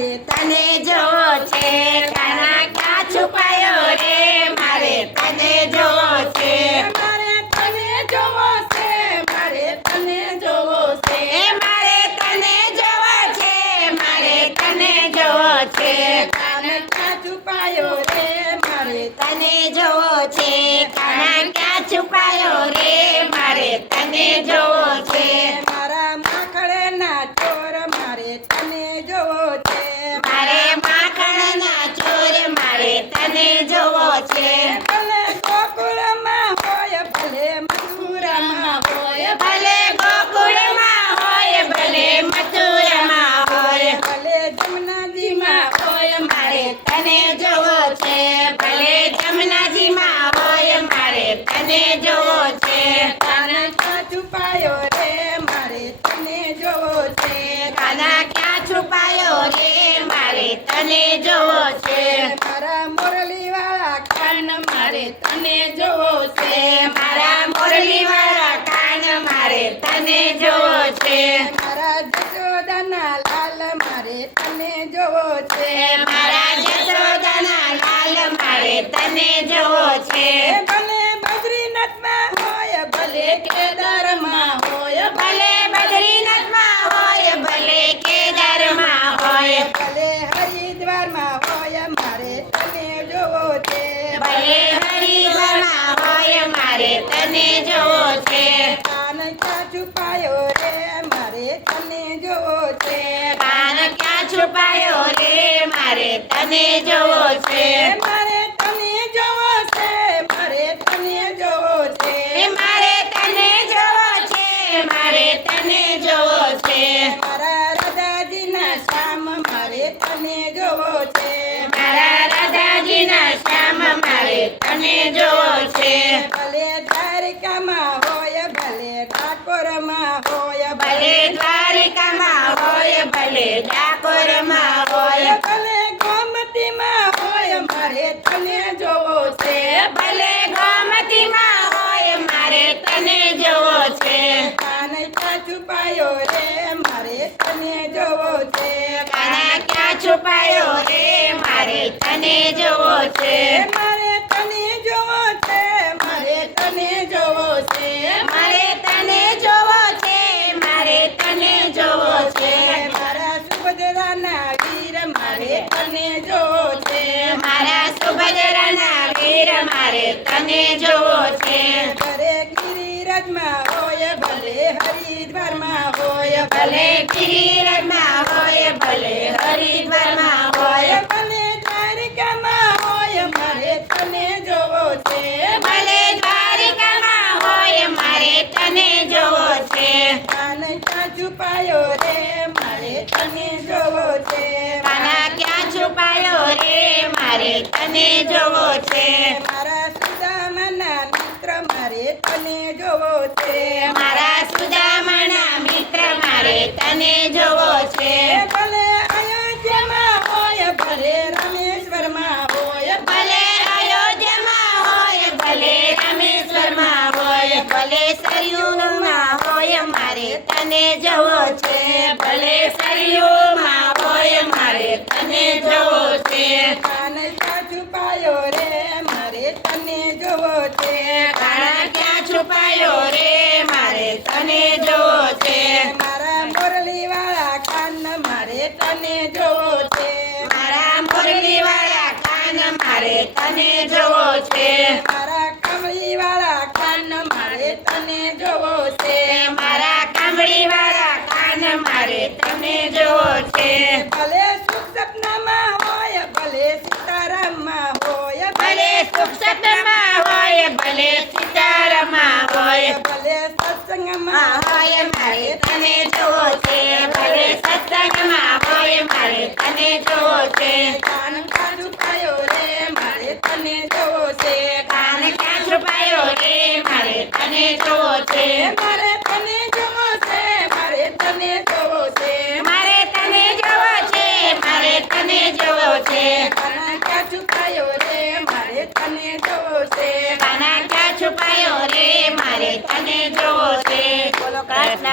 તને જો છે, કાના ક્યાં છુપાયો રે, મારે તને જો છે. મારે તને જોવો છે, મારે તને જોવો છે. મારે તને જોવો છે, મારે તને જોવો છે. કાન ક્યાં છુપાયો રે, મારે તને જોવો છે. કાના ક્યાં છુપાયો રે, મારે તને જોવો તને જોવો છે, ભલે જમનાજીમાં હોય મારે, તને જોવો છે. કાન મારે, તને છે. કાના ક્યાં મારે, તને જોવો છે. મારા મુરલી વાળા મારે, તને જોવો છે. મારા જશોદાના લાલ મારે, તને જોવો છે. લાલ મારે તને જોવો છે ભલે બદ્રીનાથમાં હોય ભલે કેદારમાં હોય ભલે બદ્રીનાથમાં હોય ભલે કેદારમાં હોય ભલે હરિદ્વારમાં હોય મારે તને જોવો છે ભલે હરિદ્વારમાં હોય મારે તને જોવો છે કાન ક્યાં છુપાયો રે મારે તને જોવો છે કાન ક્યાં છુપાયો રે મારે તને જોવો છે મારે જોવો છે. મારા રાધાજીના શ્યામ મારે તને જોવો છે. ભલે દ્વારિકામાં હોય ભલે ઠાકોરમાં હોય ભલે દ્વારિકામાં હોય ભલે ડાકોરમાં હોય. છુપાયો રે મારે તને જોવો છે મારે તને જોવો છે મારે તને જોવો છે મારે તને જોવો છે મારે તને જોવો છે મારા સુભદ્રાના વીર મારે તને જોવો છે મારા સુભદ્રાના વીર મારે તને જોવો છે ભલે ગિરિરાજમાં હોય ભલે હરિદ્વારમાં હોય ભલે ગિરિરાજમાં હોય ભલે હરિદ્વારમાં હોય ભલે દ્વારિકામાં હોય મારે તને જોવો છે ભલે દ્વારિકામાં હોય મારે તને જોવો છે કાન ક્યાં છુપાયો રે મારે તને જોવો છે કાના ક્યાં છુપાયો રે મારે તને જોવો છે મારા સુદામાના મિત્ર મારે તને જોવો છે જોવો છે ભલે સરયુમાં હોય મારે તને જવો છે. કાન ક્યાં છુપાયો રે મારે તને જોવો છે. કાણા ક્યાં છુપાયો રે મારે તને જોવો છે. મારા મુરલીવાળા કાન મારે તને જોવો છે. મારા મુરલી વાળા કાન મારે તને જવો છે. કાન મારે તને જોવો છે ભલે સુખ સપનામાં હોય ભલે સીતારામમાં હોય ભલે સુખ સપનામાં હોય ભલે સીતારામાં હોય ભલે સત્સંગમાં માં હોય મારે તને જોવો છે ભલે સત્સંગમાં હોય મારે તને જોવો છે કાન કાન છુપાયો રે મારે તને જોવો છે કાન ક્યાં છુપાયો રે મારે તને જોવો છે મારે તને જોવો છે મારે તને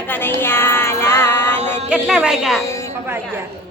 કનૈયા લાલ કેટલા વાગ્યા? વાગ્યા